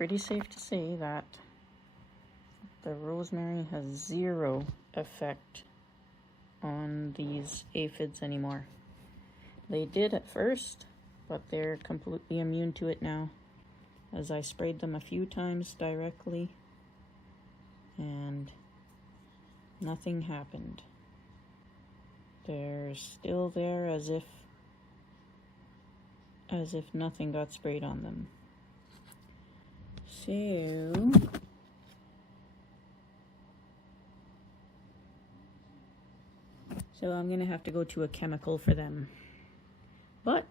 pretty safe to say that the rosemary has zero effect on these aphids anymore. They did at first, but they're completely immune to it now, as I sprayed them a few times directly and nothing happened. They're still there as if nothing got sprayed on them. So I'm gonna have to go to a chemical for them. But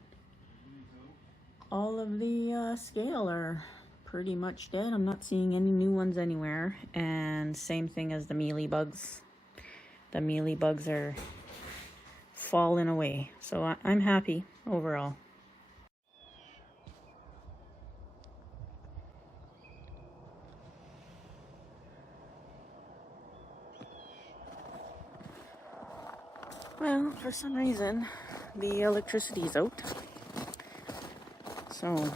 all of the scale are pretty much dead. I'm not seeing any new ones anywhere. And same thing as the mealybugs. The mealybugs are falling away. So I'm happy overall. Well, for some reason, the electricity's out. So,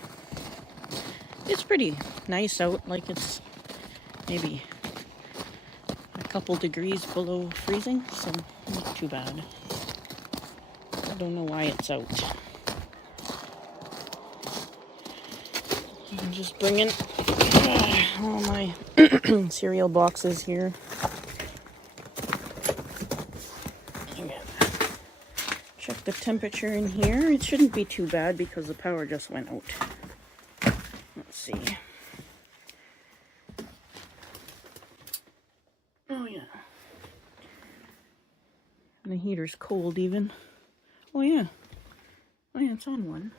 it's pretty nice out, like it's maybe a couple degrees below freezing, so not too bad. I don't know why it's out. I'm just bringing all my cereal boxes here. Check the temperature in here. It shouldn't be too bad because the power just went out. Let's see. Oh yeah. And the heater's cold even. Oh yeah. Oh yeah, it's on one.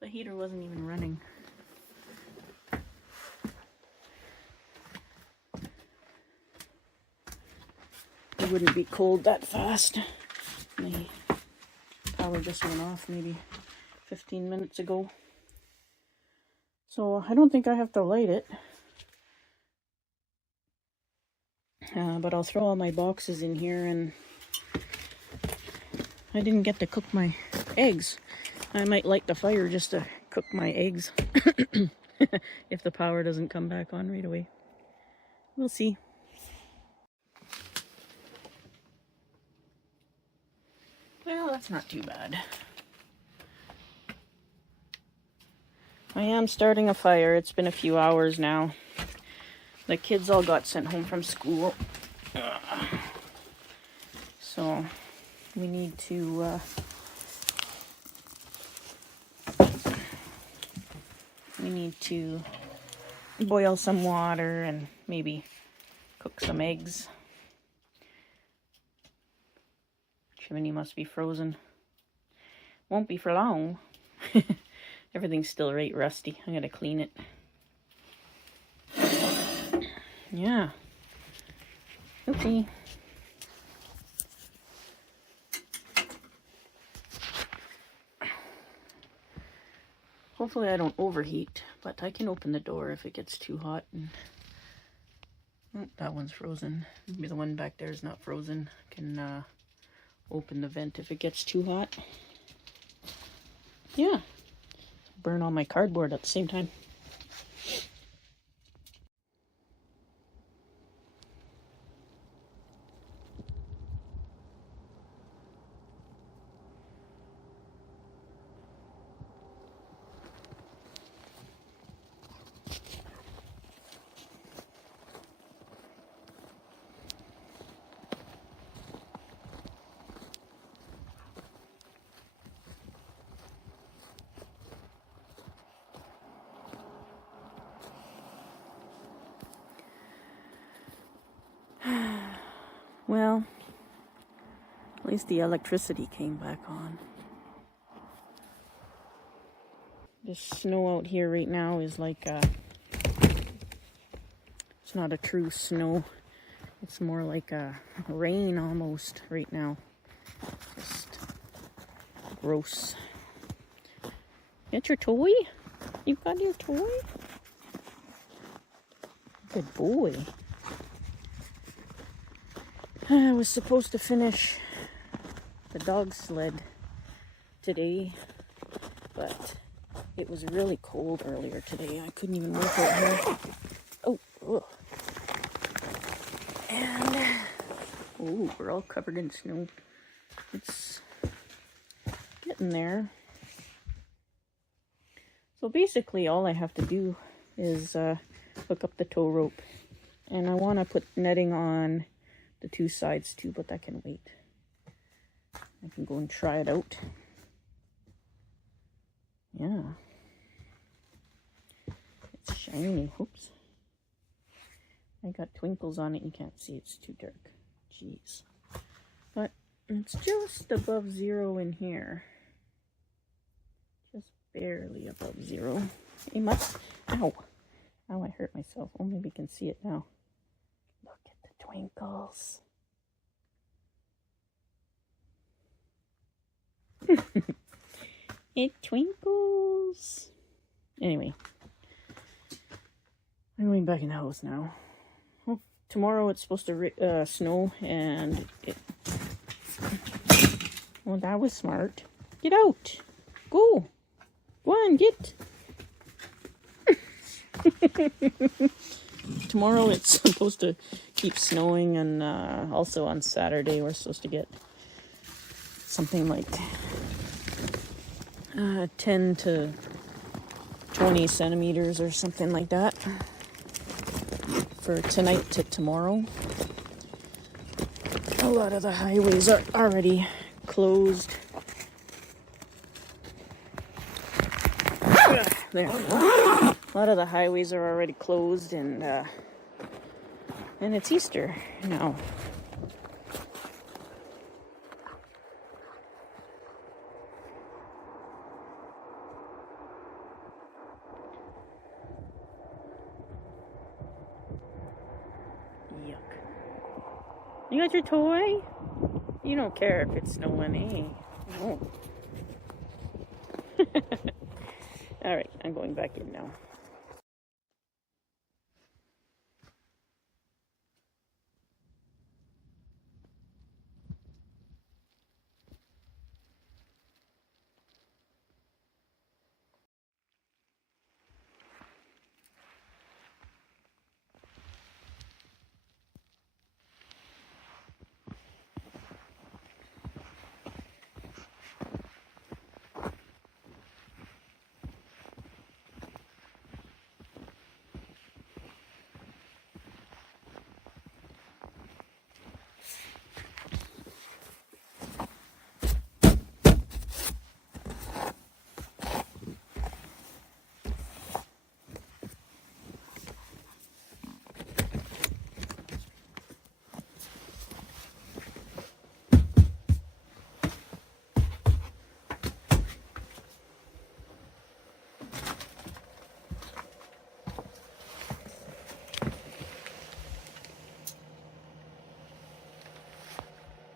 The heater wasn't even running. It wouldn't be cold that fast. The power just went off maybe 15 minutes ago. So I don't think I have to light it. But I'll throw all my boxes in here, and I didn't get to cook my eggs. I might light the fire just to cook my eggs if the power doesn't come back on right away. We'll see. Well, that's not too bad. I am starting a fire. It's been a few hours now. The kids all got sent home from school. So we need to boil some water and maybe cook some eggs. Chimney must be frozen. Won't be for long. Everything's still right rusty. I gotta clean it. Yeah. Oopsie. Hopefully I don't overheat, but I can open the door if it gets too hot. And oh, that one's frozen. Maybe the one back there is not frozen. I can open the vent if it gets too hot. Yeah. Burn all my cardboard at the same time. Well, at least the electricity came back on. The snow out here right now is like it's not a true snow. It's more like a rain almost right now. Just gross. Get your toy? You got your toy? Good boy. I was supposed to finish the dog sled today, but It was really cold earlier today. I couldn't even work out here. Oh, ugh. And, oh, we're all covered in snow. It's getting there. So basically all I have to do is hook up the tow rope. And I want to put netting on the two sides too, but that can wait. I can go and try it out. Yeah. It's shiny. Oops. I got twinkles on it. You can't see. It's too dark. Jeez. But it's just above 0 in here. Just barely above 0. It must... Ow. Ow, I hurt myself. Only we can see it now. Look at the twinkles. It twinkles. Anyway. I'm going back in the house now. Well, tomorrow it's supposed to snow and it... Well, that was smart. Get out. Go. Go on, get. Tomorrow it's supposed to keep snowing, and also on Saturday we're supposed to get something like 10 to 20 centimeters or something like that for tonight to tomorrow. A lot of the highways are already closed. There. A lot of the highways are already closed, and it's Easter now. Yuck. You got your toy? You don't care if it's snowing, eh? No. Alright, I'm going back in now.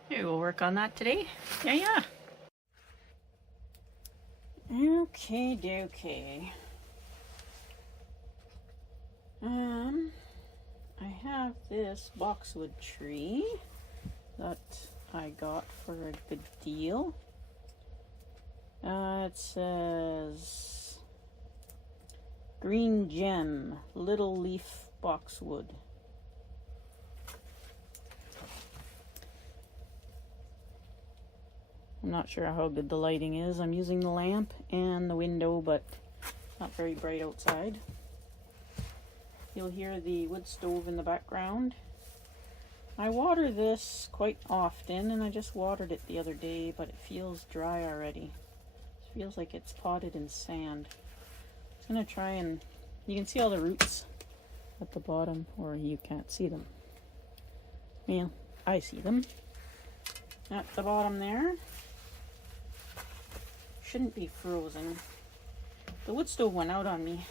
Here, we'll work on that today. Yeah. Okay, dokie. I have this boxwood tree that I got for a good deal. It says Green Gem, Little Leaf Boxwood. I'm not sure how good the lighting is. I'm using the lamp and the window, but not very bright outside. You'll hear the wood stove in the background. I water this quite often, and I just watered it the other day, but it feels dry already. It feels like it's potted in sand. I'm gonna try and... You can see all the roots at the bottom, or you can't see them. Well, I see them. At the bottom there. Shouldn't be frozen. The wood stove went out on me,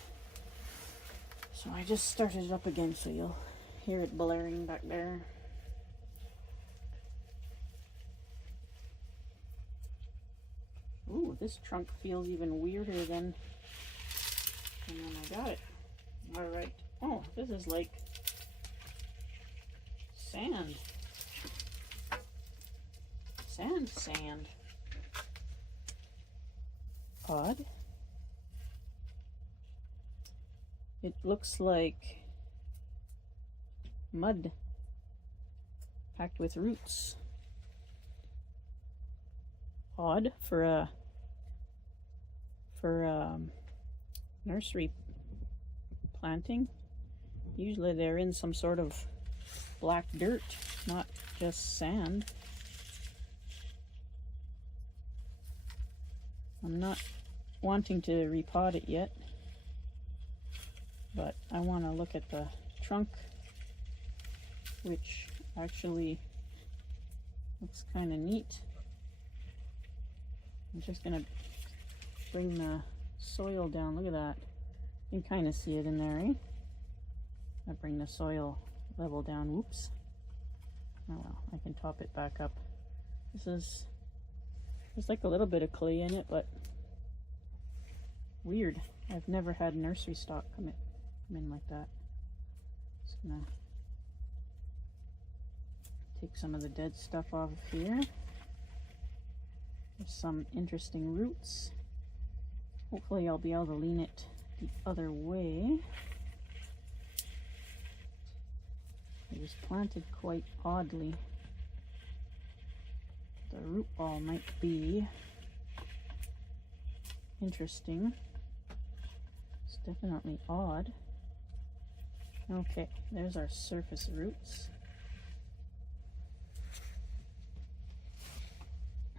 so I just started it up again, so you'll hear it blaring back there. Ooh, this trunk feels even weirder than when I got it. Alright. Oh, this is like sand. Sand. Odd. It looks like mud packed with roots. Odd for a nursery planting. Usually they're in some sort of black dirt, not just sand. I'm not wanting to repot it yet, but I want to look at the trunk, which actually looks kind of neat. I'm just going to bring the soil down. Look at that. You can kind of see it in there, eh? I bring the soil level down. Whoops. Oh well, I can top it back up. There's like a little bit of clay in it, but weird. I've never had nursery stock come in like that. Just gonna take some of the dead stuff off of here. There's some interesting roots. Hopefully I'll be able to lean it the other way. It was planted quite oddly. The root ball might be interesting. It's definitely odd. Okay, there's our surface roots.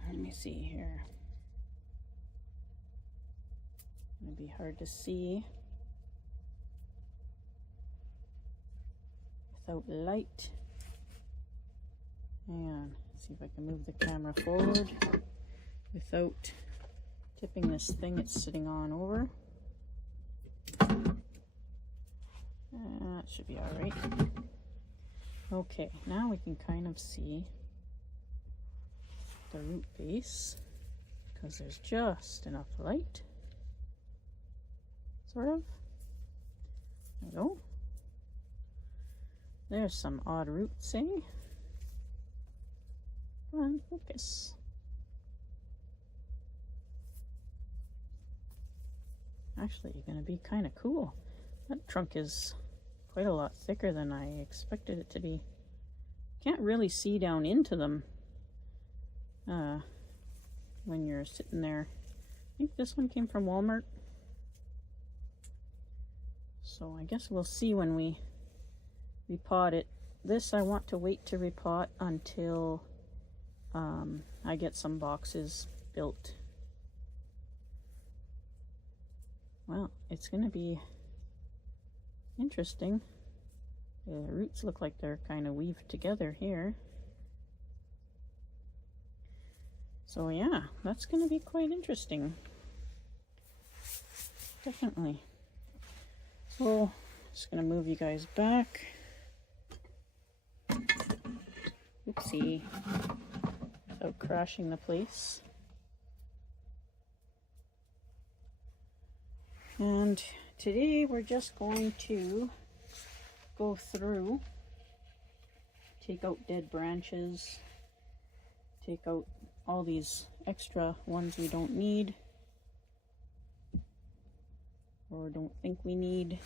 Let me see here. It'll be hard to see without light. And see if I can move the camera forward without tipping this thing it's sitting on over. That should be all right. Okay, now we can kind of see the root base because there's just enough light. Sort of. There we go. There's some odd roots, eh? Come on, focus. Actually, going to be kind of cool. That trunk is quite a lot thicker than I expected it to be. Can't really see down into them when you're sitting there. I think this one came from Walmart. So I guess we'll see when we repot it. This I want to wait to repot until I get some boxes built. Well, it's going to be interesting. The roots look like they're kind of weaved together here. So yeah, that's going to be quite interesting. Definitely. So, just going to move you guys back. Oopsie. Without crashing the place. And today we're just going to go through, take out dead branches, take out all these extra ones we don't need or don't think we need.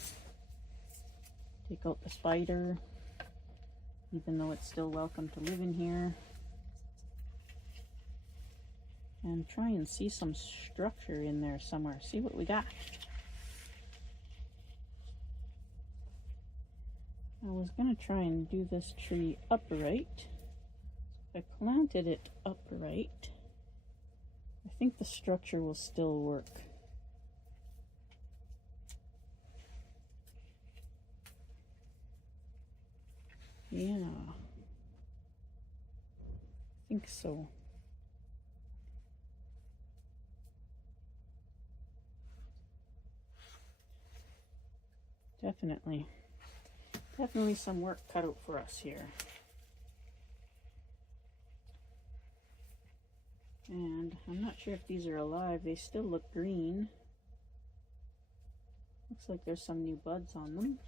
Take out the spider, even though it's still welcome to live in here. And try and see some structure in there somewhere. See what we got. I was going to try and do this tree upright. If I planted it upright, I think the structure will still work. Yeah, I think so. Definitely some work cut out for us here. And I'm not sure if these are alive. They still look green. Looks like there's some new buds on them,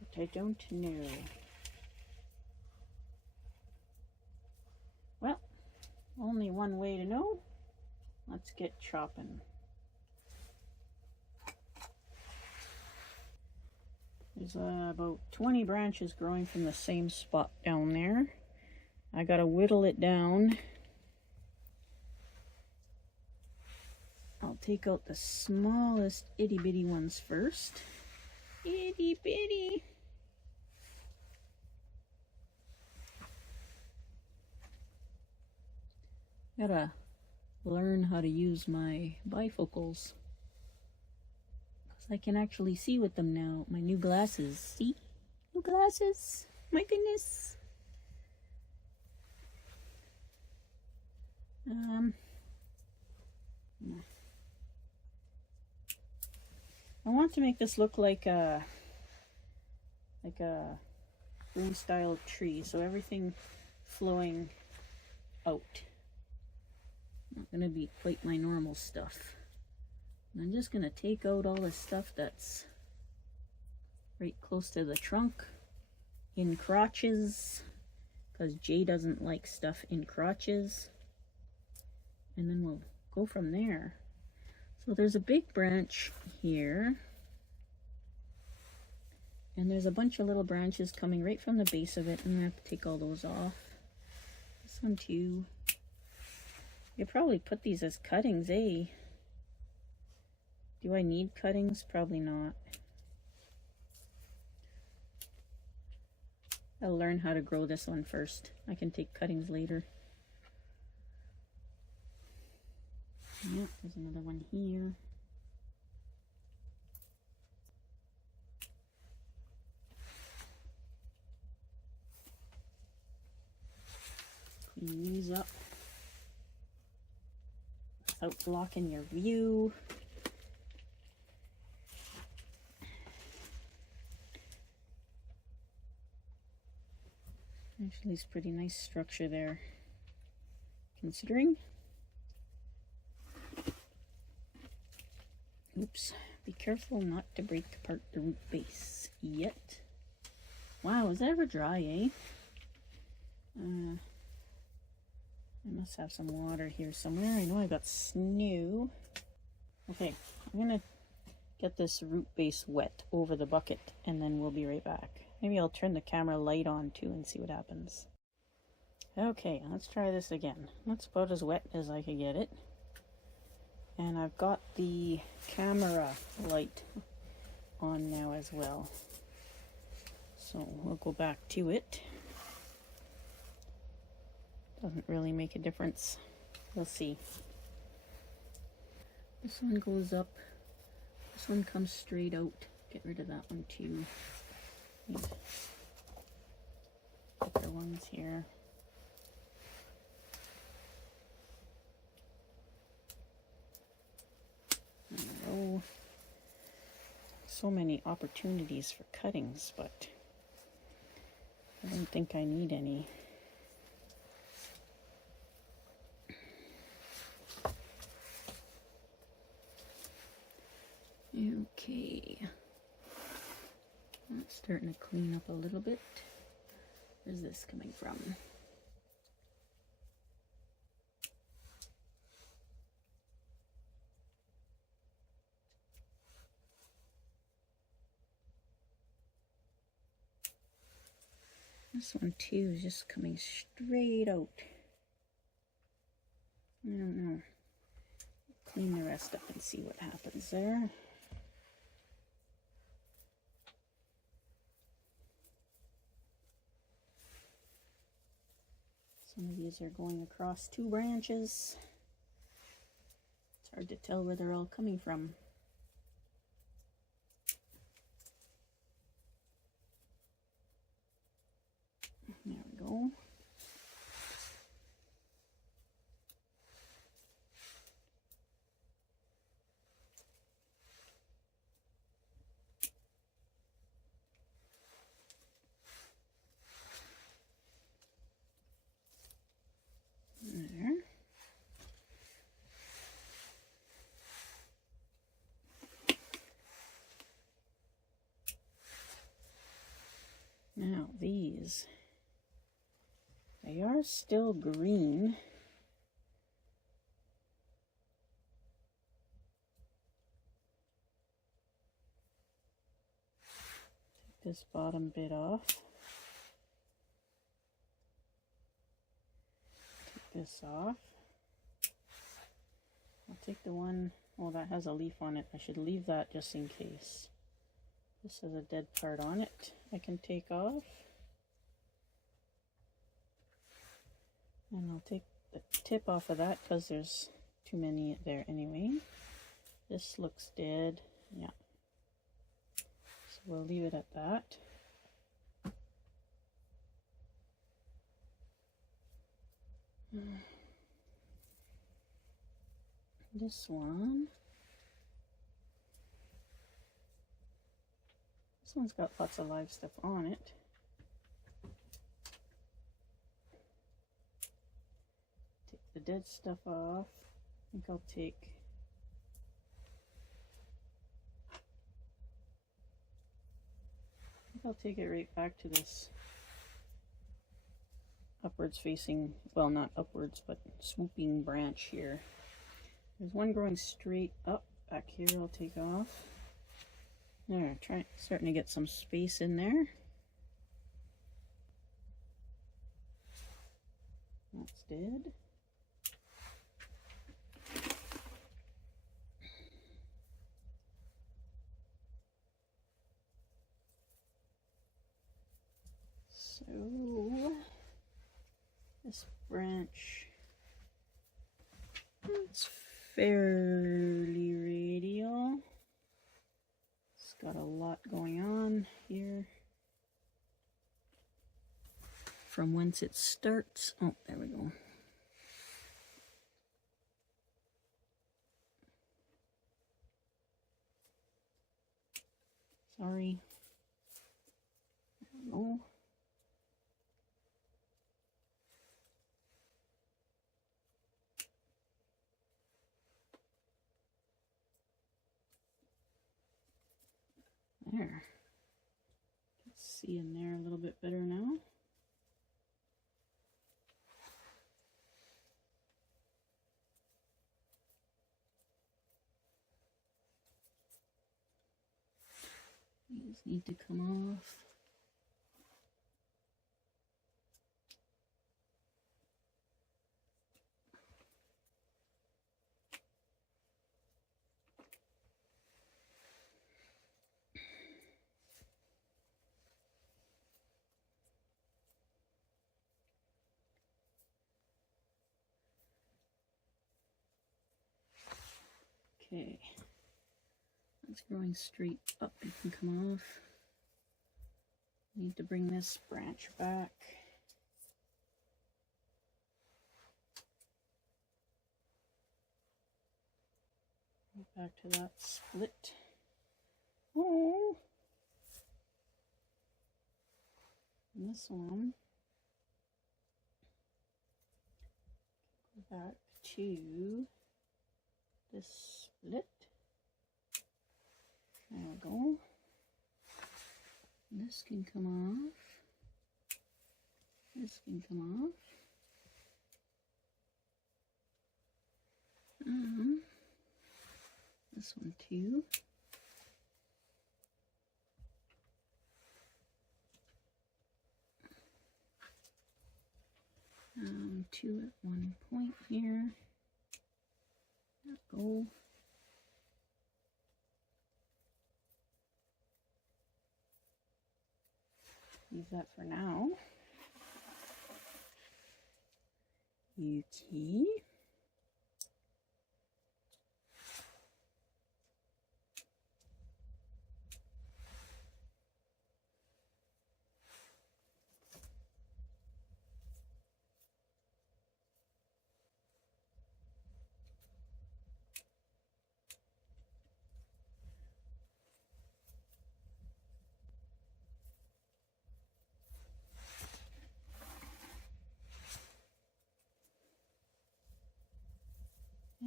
but I don't know. Well, only one way to know. Let's get chopping. There's about 20 branches growing from the same spot down there. I gotta whittle it down. I'll take out the smallest itty bitty ones first. Itty bitty. Gotta learn how to use my bifocals, because I can actually see with them now. My new glasses. See? New glasses. My goodness. I want to make this look like a Prune style tree, so everything flowing out. Not gonna be quite my normal stuff. I'm just gonna take out all the stuff that's right close to the trunk, in crotches, because Jay doesn't like stuff in crotches. And then we'll go from there. So there's a big branch here. And there's a bunch of little branches coming right from the base of it. I'm gonna have to take all those off. This one too. You probably put these as cuttings, eh? Do I need cuttings? Probably not. I'll learn how to grow this one first. I can take cuttings later. Yeah, there's another one here. Clean these up without blocking your view. Actually, it's pretty nice structure there, considering. Oops, be careful not to break apart the root base yet. Wow, is that ever dry, eh? I must have some water here somewhere. I know I got snow. Okay, I'm gonna get this root base wet over the bucket and then we'll be right back. Maybe I'll turn the camera light on too and see what happens. Okay, let's try this again. That's about as wet as I could get it. And I've got the camera light on now as well. So we'll go back to it. Doesn't really make a difference. We'll see. This one goes up. This one comes straight out. Get rid of that one too. Thicker ones here. Oh, so many opportunities for cuttings, but I don't think I need any. Okay, that's starting to clean up a little bit. Where's this coming from? This one too is just coming straight out. I don't know. Clean the rest up and see what happens there. Some of these are going across two branches. It's hard to tell where they're all coming from. There we go. There. Now these, they are still green. this bottom bit off. Take this off. I'll take the one, oh, that has a leaf on it. I should leave that just in case. This has a dead part on it I can take off. And I'll take the tip off of that because there's too many there anyway. This looks dead. Yeah. So we'll leave it at that. This one. This one's got lots of live stuff on it. Take the dead stuff off. I think I'll take it right back to this upwards facing, well, not upwards, but swooping branch here. There's one growing straight up back here I'll take off. There, starting to get some space in there. That's dead. So this branch, it's fairly radial. It's got a lot going on here. From whence it starts. Oh, there we go. Sorry. I don't know. There. Let's see in there a little bit better now. These need to come off. Okay, that's growing straight up. It can come off. Need to bring this branch back. Back to that split. Oh, and this one. Go back to this split. There we go. This can come off. This can come off. This one too. Two at one point here. There we go. Leave that for now. Yuki.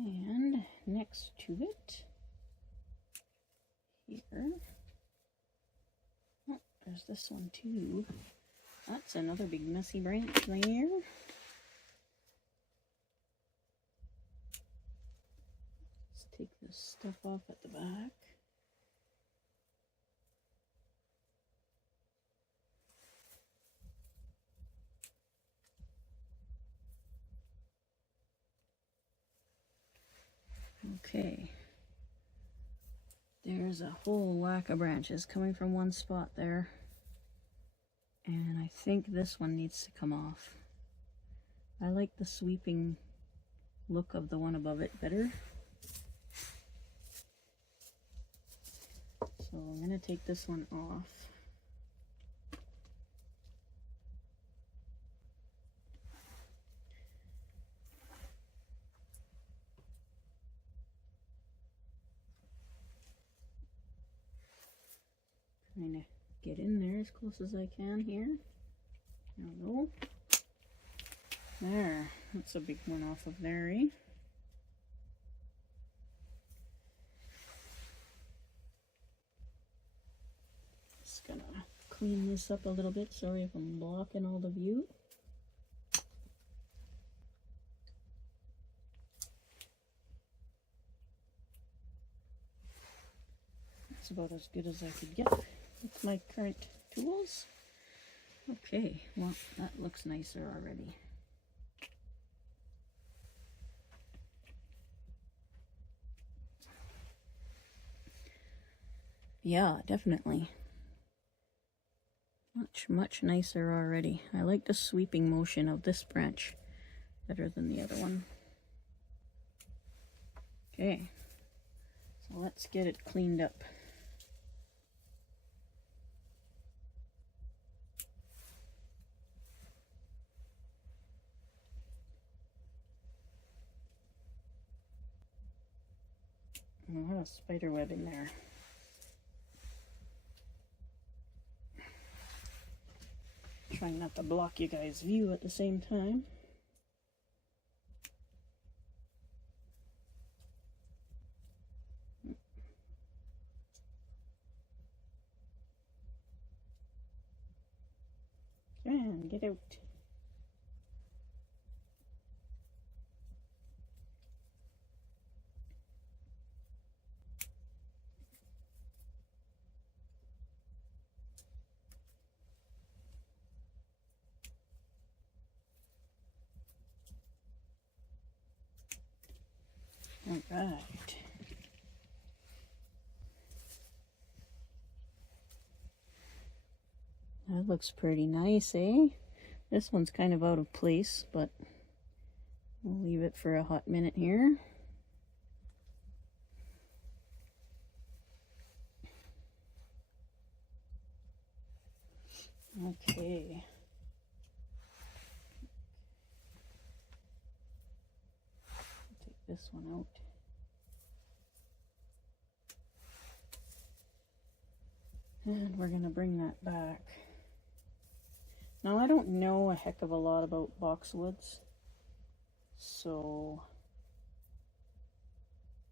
And next to it, here, oh, there's this one too. That's another big messy branch there. Let's take this stuff off at the back. Okay. There's a whole whack of branches coming from one spot there. And I think this one needs to come off. I like the sweeping look of the one above it better. So I'm going to take this one off. Trying to get in there as close as I can here. No. There, that's a big one off of there, eh? Just gonna clean this up a little bit. Sorry if I'm blocking all the view. That's about as good as I could get with my current tools. Okay, well, that looks nicer already. Yeah, definitely. Much nicer already. I like the sweeping motion of this branch better than the other one. Okay, so let's get it cleaned up. A lot of spider web in there. Trying not to block you guys' view at the same time. Come on, get out. All right. That looks pretty nice, eh? This one's kind of out of place, but we'll leave it for a hot minute here. Okay. Take this one out. And we're going to bring that back. Now, I don't know a heck of a lot about boxwoods, so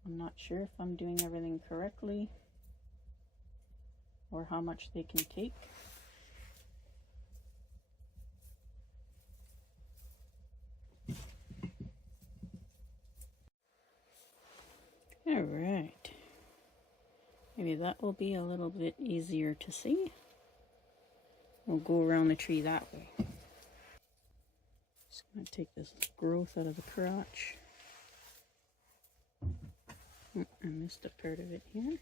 I'm not sure if I'm doing everything correctly or how much they can take. All right. Maybe that will be a little bit easier to see. We'll go around the tree that way. Just going to take this growth out of the crotch. Oh, I missed a part of it here.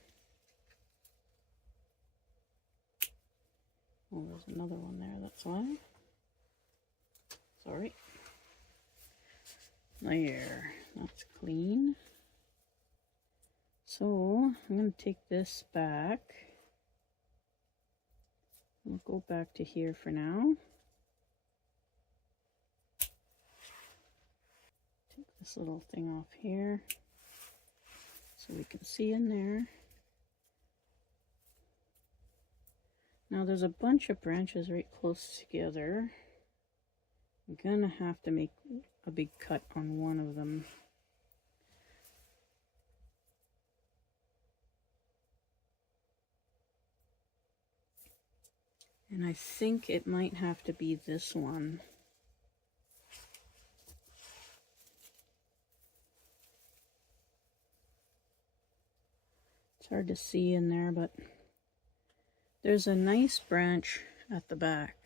Oh, there's another one there, that's why. Sorry. There, that's clean. So, I'm going to take this back. We'll go back to here for now. Take this little thing off here so we can see in there. Now there's a bunch of branches right close together. I'm gonna have to make a big cut on one of them. And I think it might have to be this one. It's hard to see in there, but there's a nice branch at the back.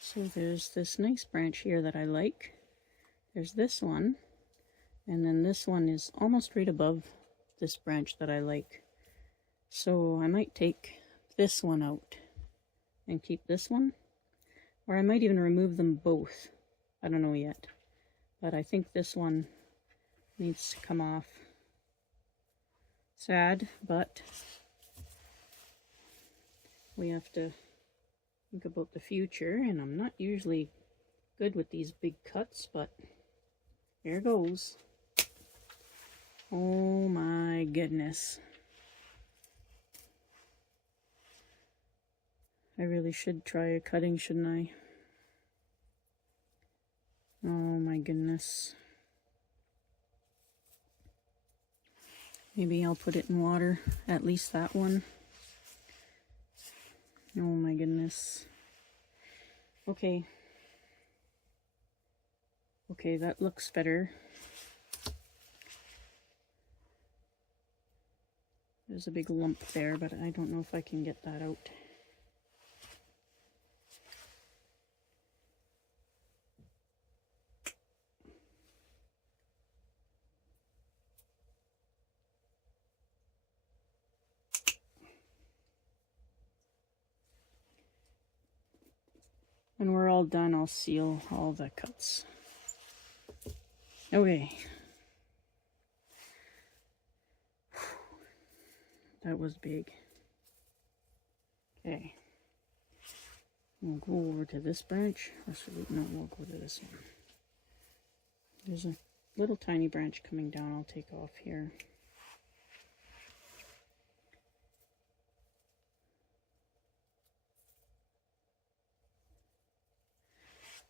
So there's this nice branch here that I like. There's this one. And then this one is almost right above this branch that I like. So I might take this one out and keep this one. Or I might even remove them both. I don't know yet. But I think this one needs to come off. Sad, but we have to think about the future. And I'm not usually good with these big cuts, but here goes. Oh my goodness. I really should try a cutting, shouldn't I? Oh my goodness. Maybe I'll put it in water, at least that one. Oh my goodness. Okay. Okay, that looks better. There's a big lump there, but I don't know if I can get that out. When we're all done, I'll seal all the cuts. Okay. That was big. Okay. We'll go over to this branch. Or should we, no, we'll go to this one. There's a little tiny branch coming down I'll take off here.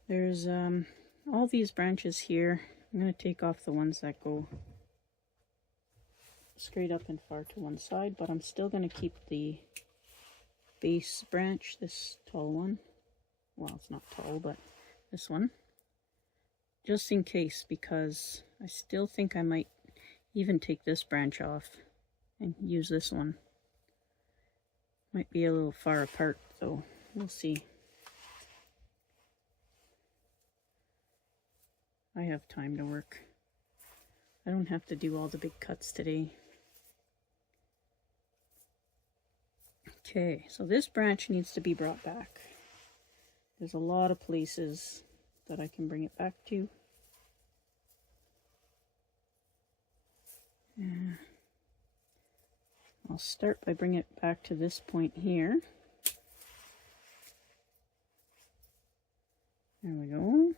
There's all these branches here. I'm going to take off the ones that go straight up and far to one side, but I'm still going to keep the base branch, this tall one. Well, it's not tall, but this one. Just in case, because I still think I might even take this branch off and use this one. Might be a little far apart, though. We'll see. I have time to work. I don't have to do all the big cuts today. Okay, so this branch needs to be brought back. There's a lot of places that I can bring it back to. I'll start by bringing it back to this point here. There we go.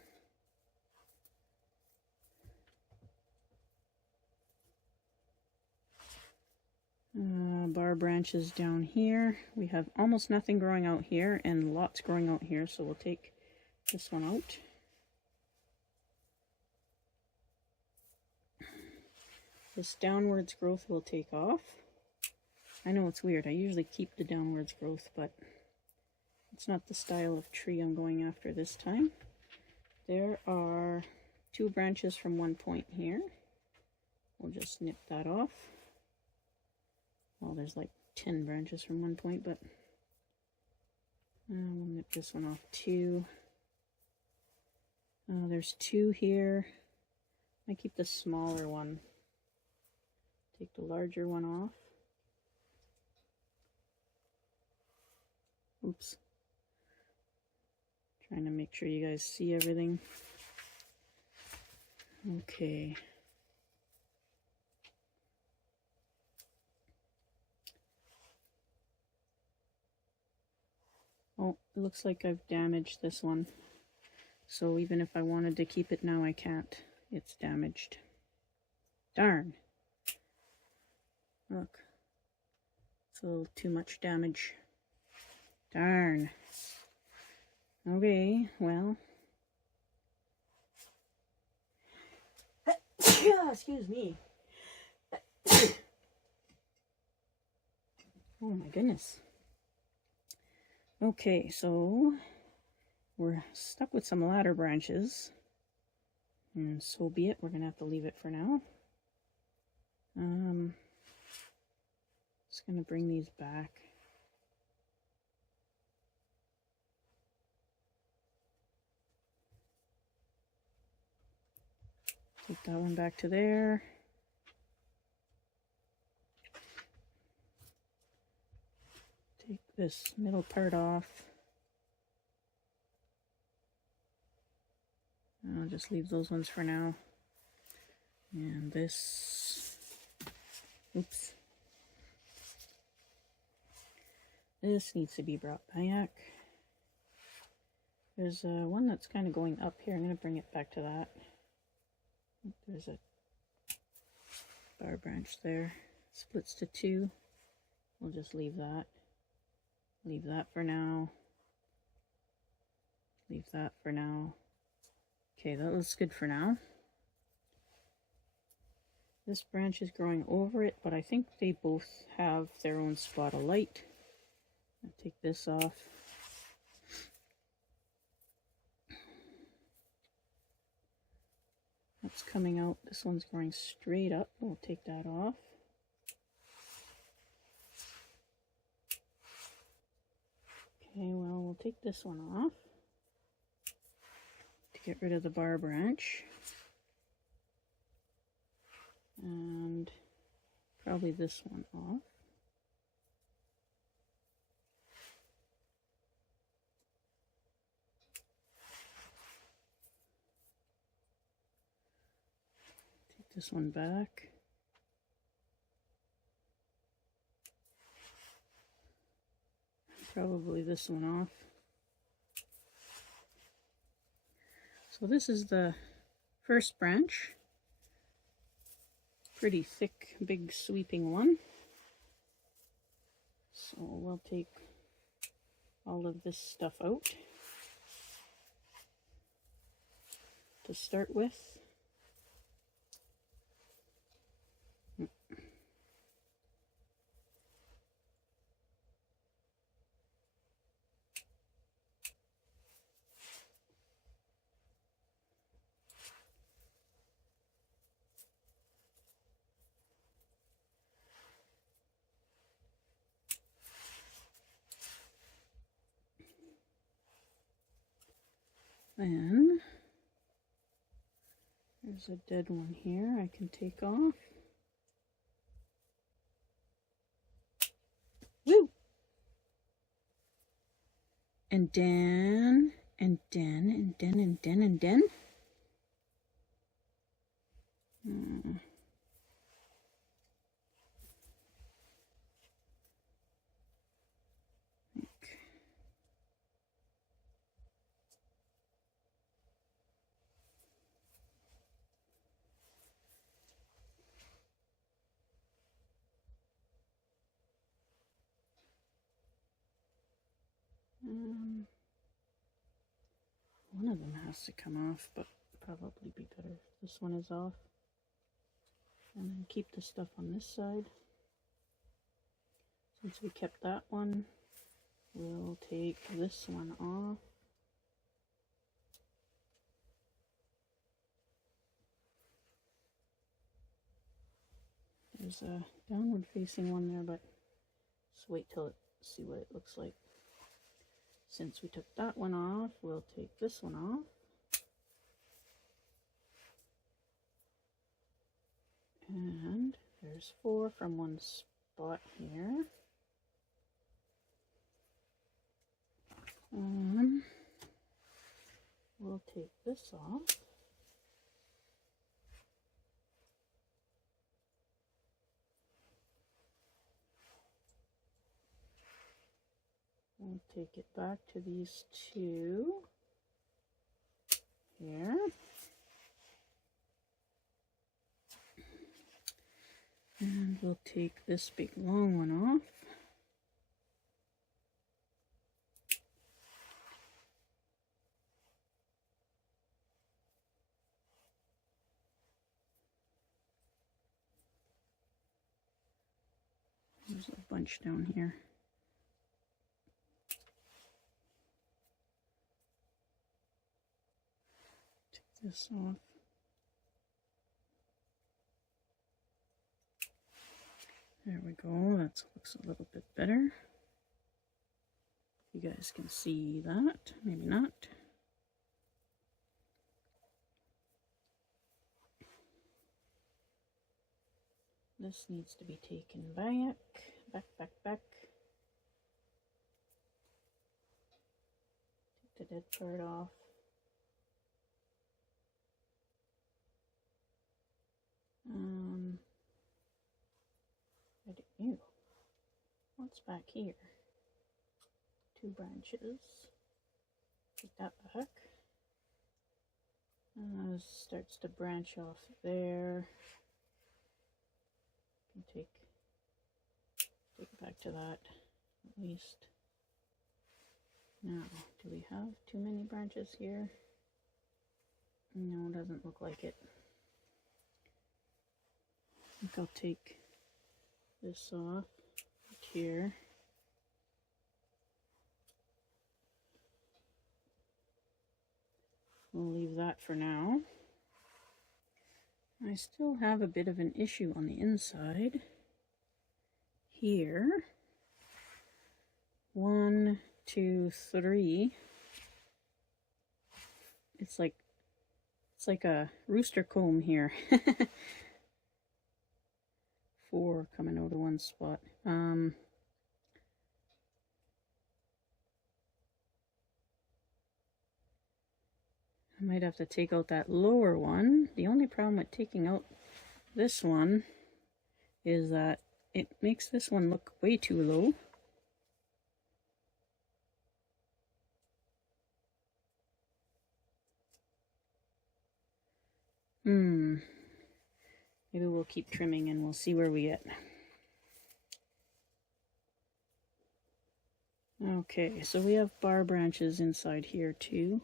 Bar branches down here. We have almost nothing growing out here and lots growing out here, so we'll take this one out. This downwards growth will take off. I know it's weird. I usually keep the downwards growth, but it's not the style of tree I'm going after this time. There are 2 branches from one point here. We'll just nip that off. Well, there's like 10 branches from one point, but we'll nip this one off too. There's 2 here. I keep the smaller one. Take the larger one off. Oops. Trying to make sure you guys see everything. Okay. Oh, it looks like I've damaged this one. So even if I wanted to keep it now, I can't. It's damaged. Darn. Look. It's a little too much damage. Darn. Okay, well. Excuse me. Oh my goodness. Okay, so we're stuck with some ladder branches, and so be it. We're gonna have to leave it for now. Just gonna bring these back. Take that one back to there. Take this middle part off. I'll just leave those ones for now. And this, oops. This needs to be brought back. There's one that's kind of going up here. I'm going to bring it back to that. There's a bar branch there. Splits to two. We'll just leave that. Leave that for now. Leave that for now. Okay, that looks good for now. This branch is growing over it, but I think they both have their own spot of light. I'll take this off. That's coming out. This one's growing straight up. We'll take that off. Okay, well, we'll take this one off to get rid of the bar branch. And probably this one off. Take this one back. Probably this one off. So this is the first branch. Pretty thick, big sweeping one. So we'll take all of this stuff out to start with. Then there's a dead one here I can take off. Woo! And then, and then, and then, and then, and then. One of them has to come off, but probably be better if this one is off. And then keep the stuff on this side. Since we kept that one, we'll take this one off. There's a downward facing one there, but just wait till it see what it looks like. Since we took that one off, we'll take this one off. And there's 4 from one spot here. We'll take this off. We'll take it back to these 2 here. And we'll take this big long one off. There's a bunch down here. Take this off. There we go. That looks a little bit better. You guys can see that. Maybe not. This needs to be taken back. Back. Take the dead part off. I don't know. What's back here? 2 branches. Take that back. Starts to branch off there. Can take it back to that at least. Now, do we have too many branches here? No, it doesn't look like it. I think I'll take this off right here. We'll leave that for now. I still have a bit of an issue on the inside. Here. 1, 2, 3. It's like a rooster comb here. 4 coming out of one spot. I might have to take out that lower one. The only problem with taking out this one is that it makes this one look way too low. Maybe we'll keep trimming and we'll see where we get. Okay, so we have bar branches inside here too.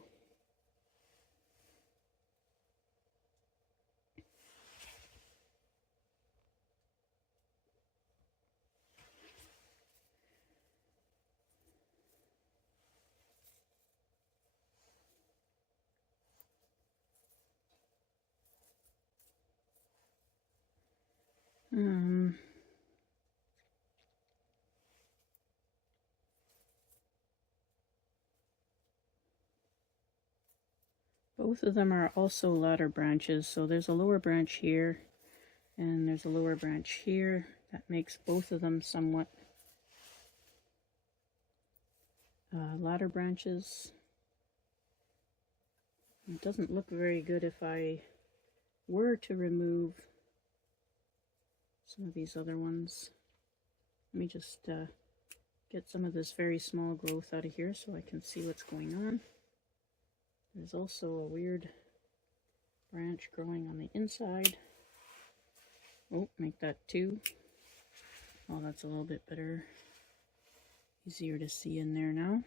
Both of them are also ladder branches, so there's a lower branch here and there's a lower branch here. That makes both of them somewhat ladder branches. It doesn't look very good if I were to remove some of these other ones. Let me just get some of this very small growth out of here so I can see what's going on. There's also a weird branch growing on the inside. Oh, make that 2. Oh, that's a little bit better. Easier to see in there now.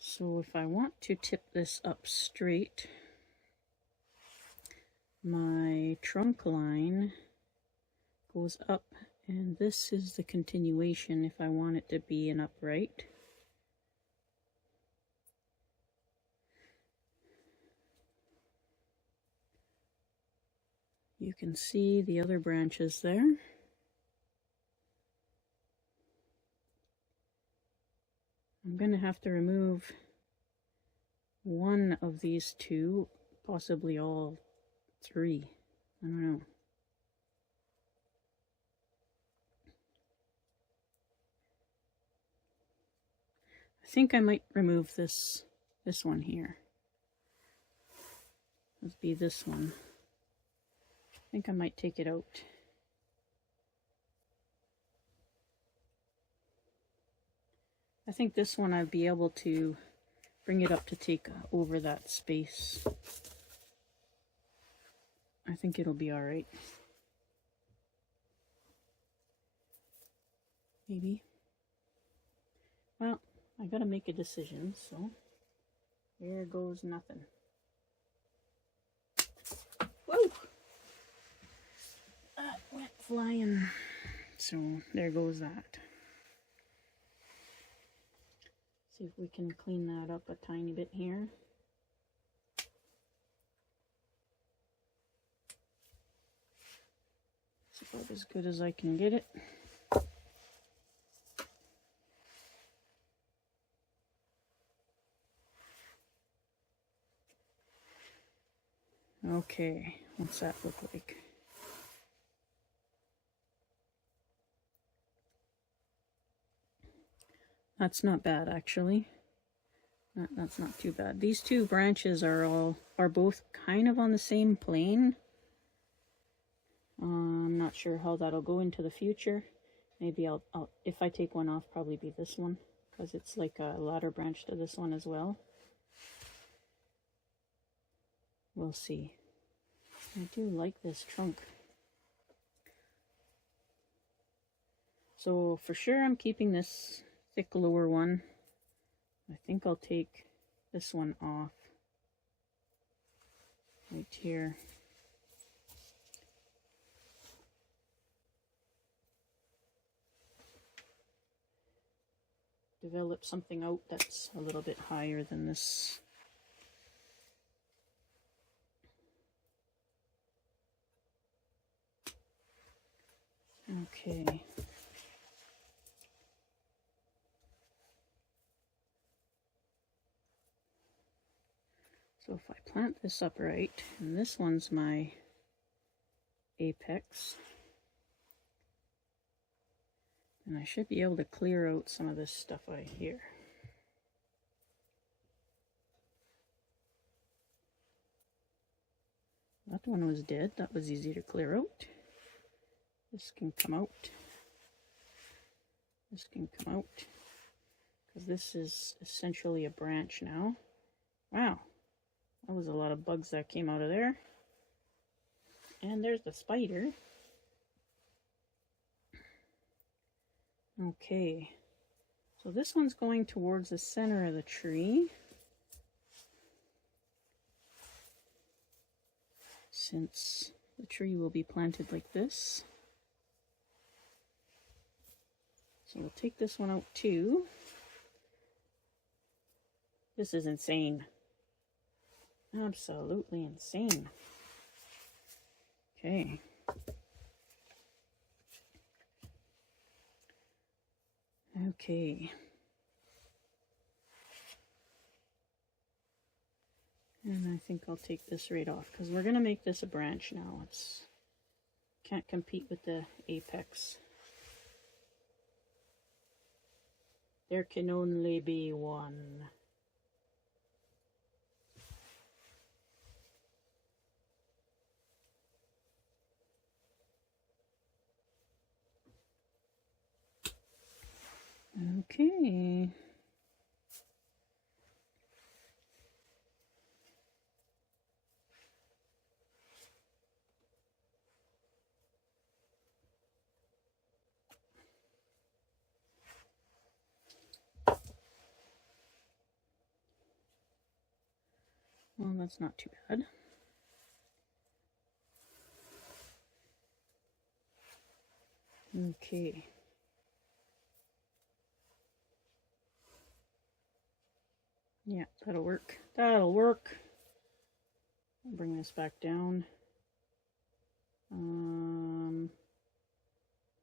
So if I want to tip this up straight, my trunk line goes up, and this is the continuation if I want it to be an upright. You can see the other branches there. I'm going to have to remove one of these 2, possibly all 3. I don't know. I think I might remove this one here. Let's be this one. I think I might take it out. I think this one I'd be able to bring it up to take over that space. I think it'll be all right. Maybe. Well, I gotta make a decision, so there goes nothing. Woo! That went flying. So there goes that. See if we can clean that up a tiny bit here. It's about as good as I can get it. Okay. Okay, what's that look like? That's not bad, actually. That's not too bad. These two branches are both kind of on the same plane. I'm not sure how that'll go into the future. Maybe I'll if I take one off, probably be this one, because it's like a ladder branch to this one as well. We'll see. I do like this trunk. So for sure I'm keeping this thick lower one. I think I'll take this one off right here. Develop something out that's a little bit higher than this. Okay. So if I plant this upright, and this one's my apex, then I should be able to clear out some of this stuff out here. That one was dead. That was easy to clear out. This can come out. This can come out. Because this is essentially a branch now. Wow. That was a lot of bugs that came out of there. And there's the spider. Okay. So this one's going towards the center of the tree. Since the tree will be planted like this. So we'll take this one out too. This is insane. Absolutely insane. Okay. Okay. And I think I'll take this right off because we're going to make this a branch now. It's can't compete with the apex. There can only be one. Okay. Well, that's not too bad. Okay. Yeah, that'll work. That'll work. I'll bring this back down.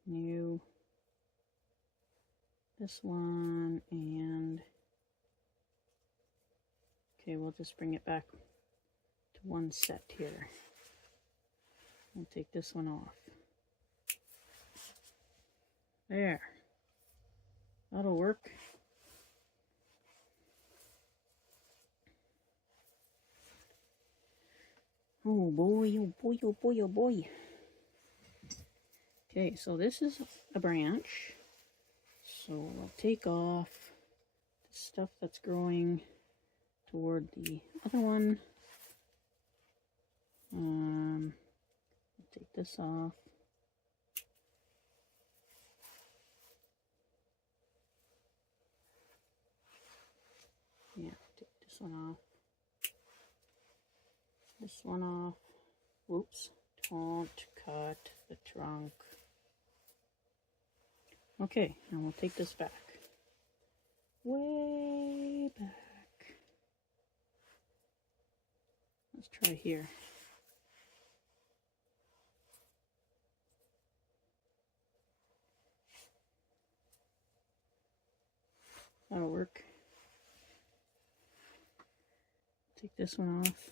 New. This one and okay, we'll just bring it back to one set here. We'll take this one off. There. That'll work. Oh boy, oh boy, oh boy, oh boy. Okay, so this is a branch. So we'll take off the stuff that's growing toward the other one. We'll take this off. Yeah, take this one off. This one off. Whoops. Don't cut the trunk. Okay, now we'll take this back. Way back. Let's try here. That'll work. Take this one off.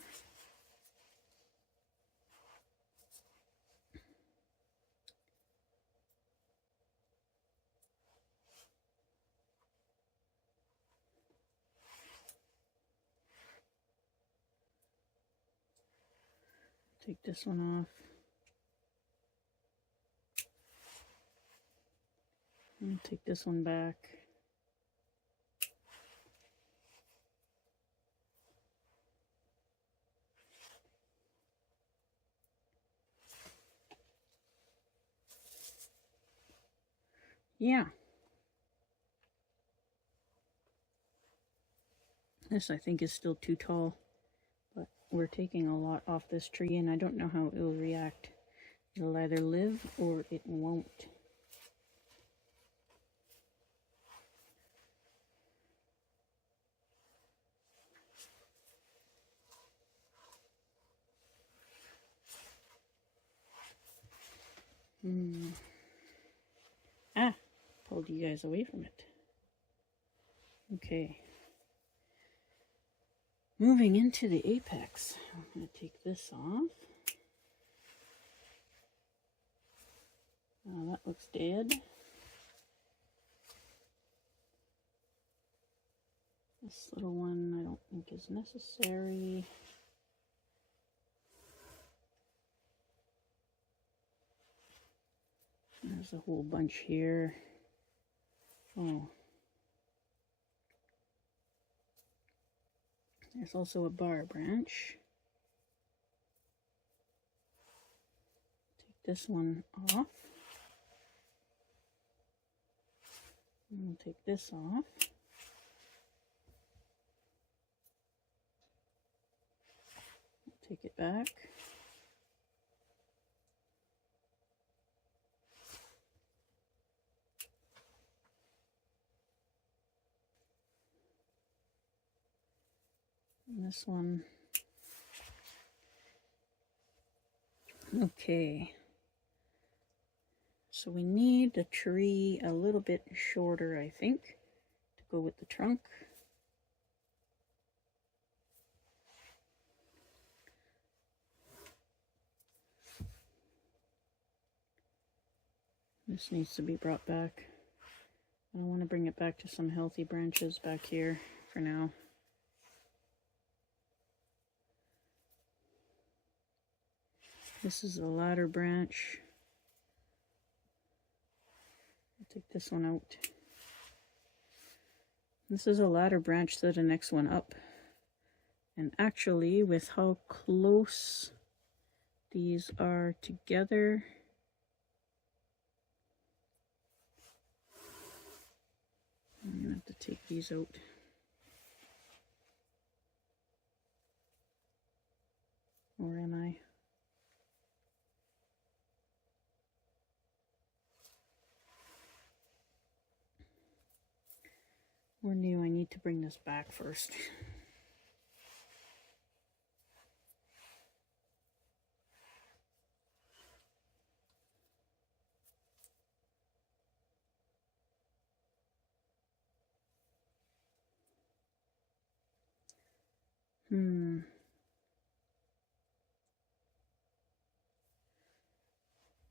Take this one off. And take this one back. Yeah. This I think is still too tall, but we're taking a lot off this tree and I don't know how it will react. It'll either live or it won't. Ah, pulled you guys away from it. Okay. Moving into the apex, I'm going to take this off. That looks dead. This little one I don't think is necessary. There's a whole bunch here. Oh. There's also a bar branch. Take this one off. And we'll take this off. Take it back. And this one. Okay. So we need the tree a little bit shorter, I think, to go with the trunk. This needs to be brought back. I want to bring it back to some healthy branches back here for now. This is a ladder branch. I'll take this one out. This is a ladder branch to the next one up. And actually, with how close these are together, I'm gonna have to take these out. Or am I? We're new, I need to bring this back first.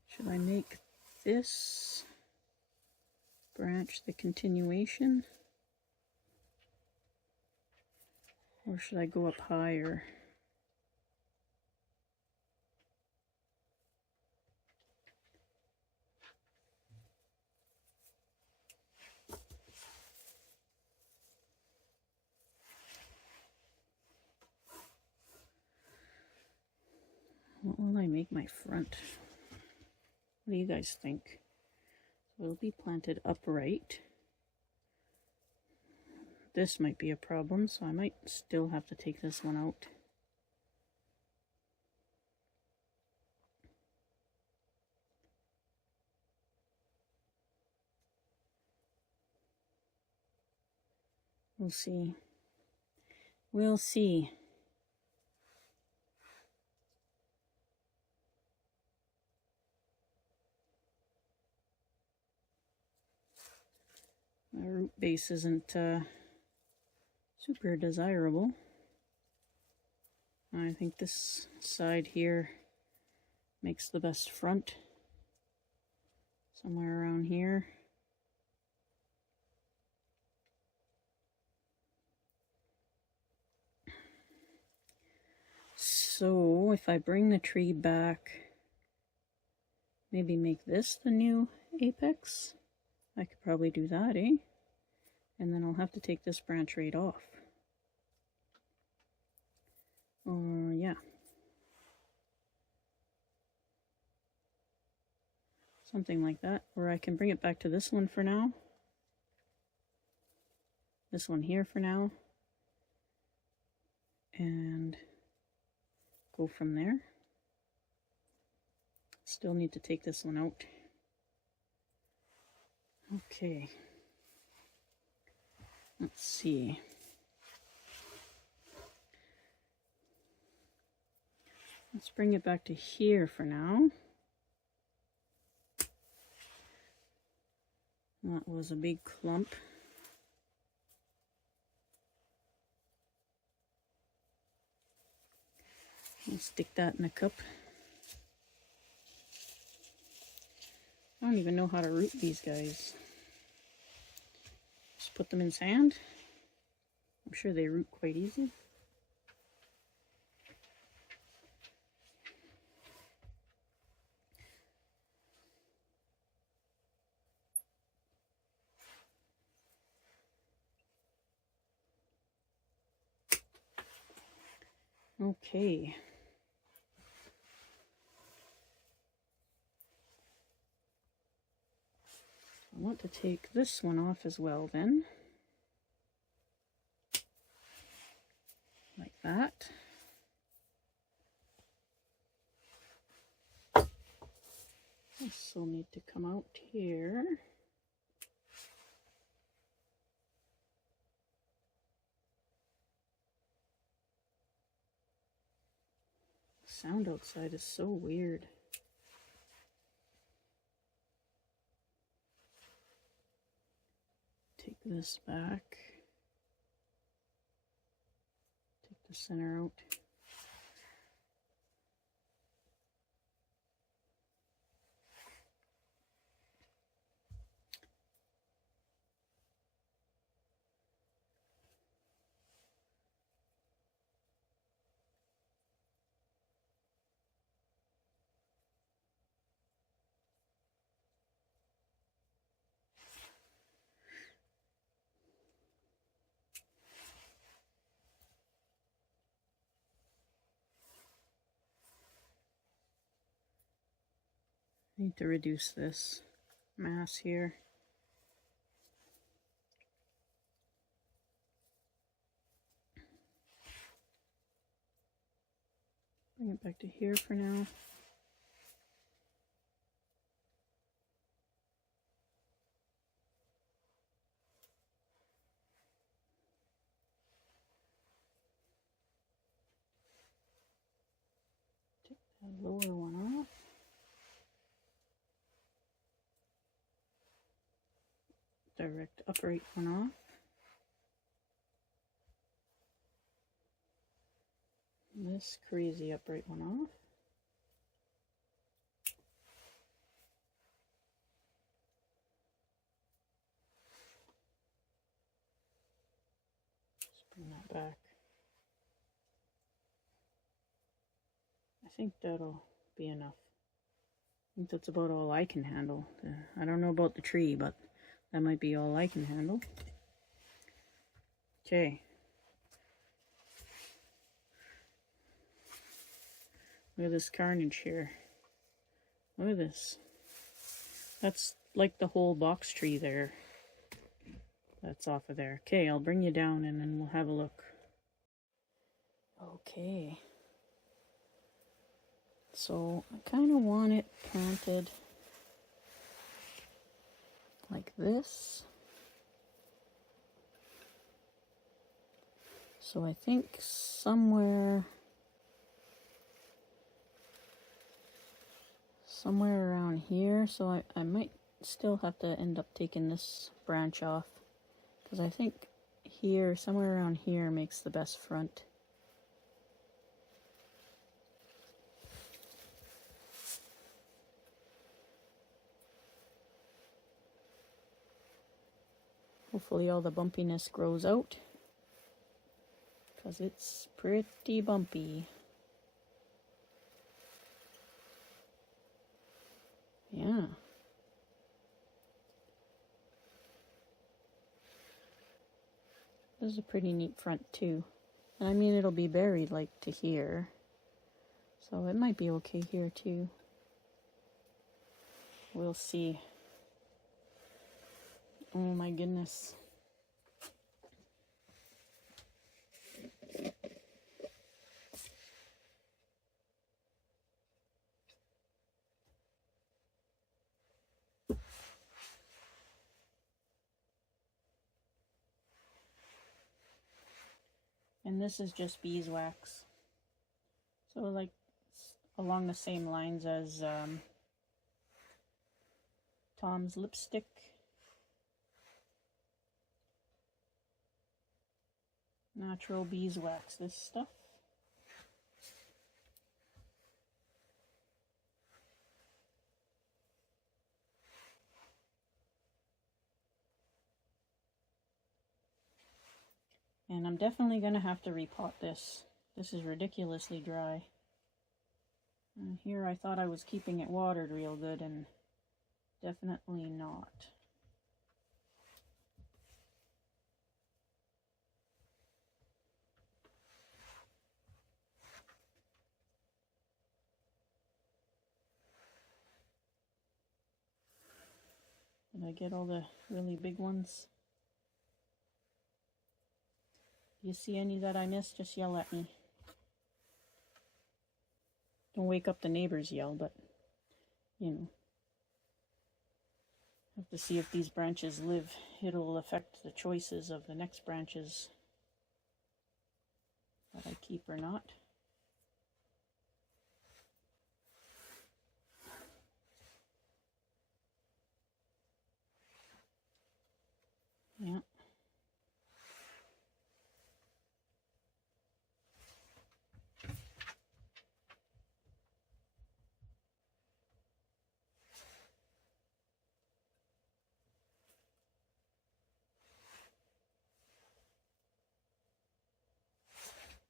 Should I make this branch the continuation? Or should I go up higher? What will I make my front? What do you guys think? So it'll be planted upright. This might be a problem, so I might still have to take this one out. We'll see. We'll see. My root base isn't super desirable. I think this side here makes the best front. Somewhere around here. So if I bring the tree back, maybe make this the new apex, I could probably do that, eh? And then I'll have to take this branch right off. Or yeah. Something like that. Or I can bring it back to this one for now. This one here for now. And go from there. Still need to take this one out. Okay. Let's see. Let's bring it back to here for now. That was a big clump. I'll stick that in a cup. I don't even know how to root these guys. Just put them in sand. I'm sure they root quite easy. Okay. I want to take this one off as well then. Like that. This will need to come out here. The sound outside is so weird. Take this back. Take the center out. I need to reduce this mass here. Bring it back to here for now. Take the lower one off. Direct upright one off. This crazy upright one off. Just bring that back. I think that'll be enough. I think that's about all I can handle. I don't know about the tree, but that might be all I can handle. Okay. Look at this carnage here. Look at this. That's like the whole box tree there. That's off of there. Okay, I'll bring you down and then we'll have a look. Okay. So I kind of want it planted like this. So I think somewhere around here. So I might still have to end up taking this branch off, because I think here, somewhere around here makes the best front. Hopefully all the bumpiness grows out, because it's pretty bumpy. This is a pretty neat front too. And I mean, it'll be buried like to here. So it might be okay here too. We'll see. Oh my goodness. And this is just beeswax. So like along the same lines as Tom's lipstick. Natural beeswax, this stuff. And I'm definitely going to have to repot this. This is ridiculously dry. And here I thought I was keeping it watered real good, and definitely not. Did I get all the really big ones? You see any that I missed, just yell at me. Don't wake up the neighbors yell, but, you know. Have to see if these branches live. It'll affect the choices of the next branches that I keep or not. Yeah.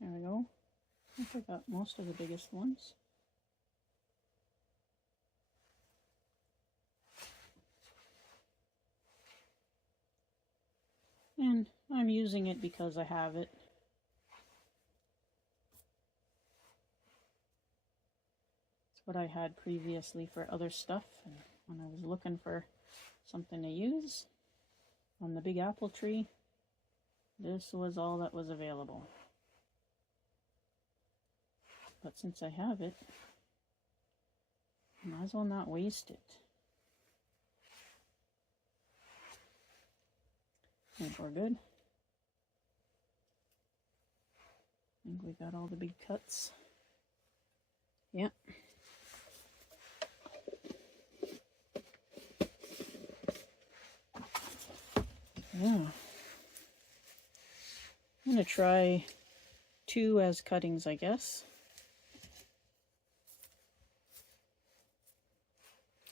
There we go. I think I got most of the biggest ones. And I'm using it because I have it. It's what I had previously for other stuff, and when I was looking for something to use on the big apple tree, this was all that was available. But since I have it, I might as well not waste it. I think we're good. I think we got all the big cuts. Yep. Yeah. I'm going to try 2 as cuttings, I guess.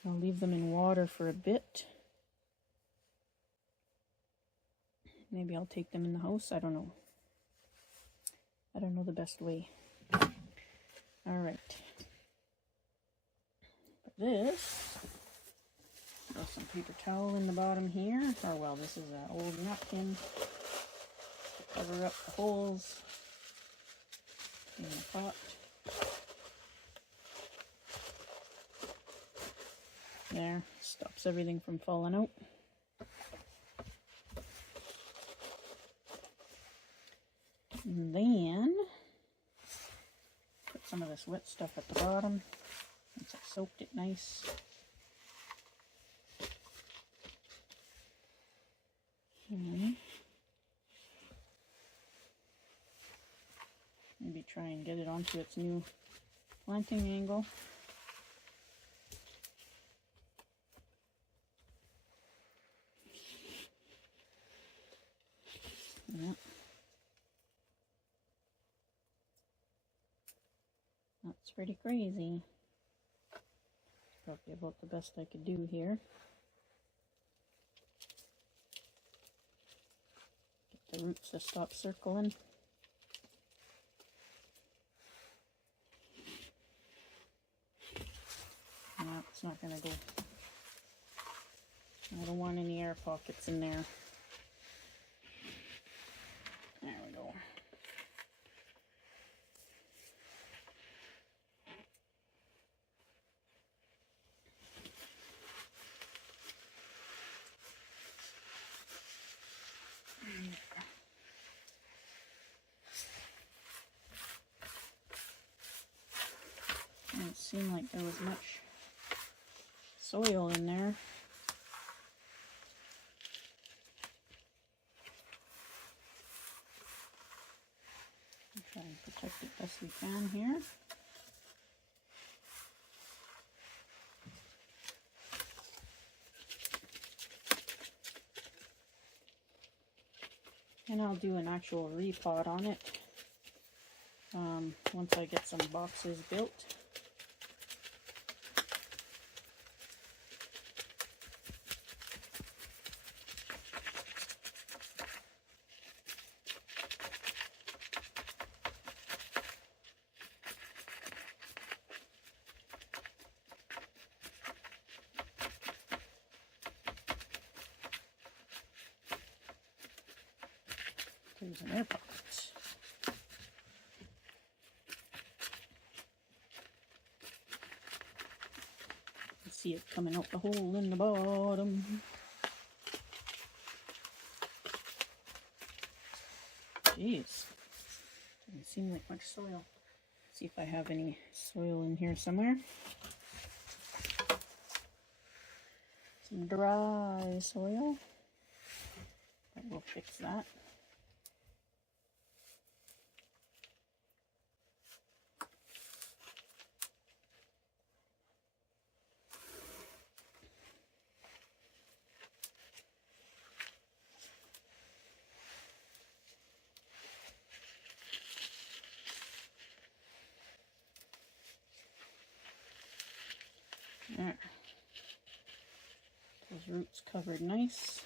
I'll leave them in water for a bit. Maybe I'll take them in the house. I don't know. I don't know the best way. All right. But this, throw some paper towel in the bottom here. Or well, this is an old napkin to cover up the holes in the pot. There, stops everything from falling out. And then put some of this wet stuff at the bottom once I soaked it nice. And maybe try and get it onto its new planting angle. Yep. That's pretty crazy. Probably about the best I could do here. Get the roots to stop circling. No, it's not going to go. I don't want any air pockets in there. soil in there. Try and protect it best we can here. And I'll do an actual repot on it once I get some boxes built. There's an air pocket. See it coming out the hole in the bottom. Jeez, doesn't seem like much soil. See if I have any soil in here somewhere. Some dry soil, but we'll fix that. There. Those roots covered nice.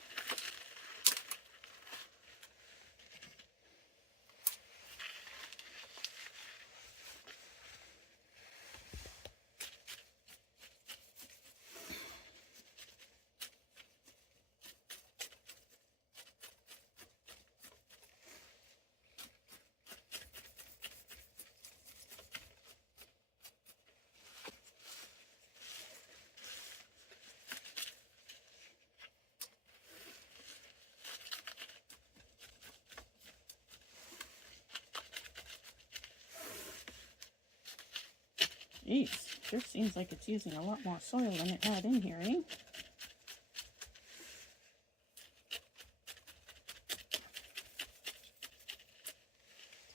Jeez, sure seems like it's using a lot more soil than it had in here, eh?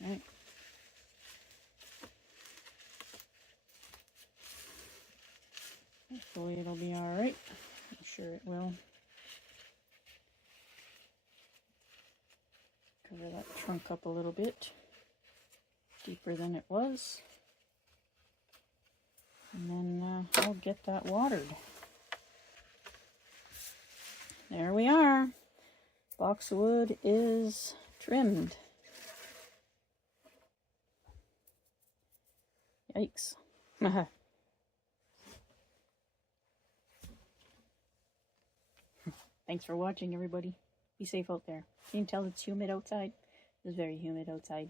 Okay. Hopefully it'll be alright. I'm sure it will. Cover that trunk up a little bit. Deeper than it was. And then I'll get that watered. There we are. Boxwood is trimmed. Yikes. Thanks for watching, everybody. Be safe out there. Can you tell it's humid outside? It's very humid outside.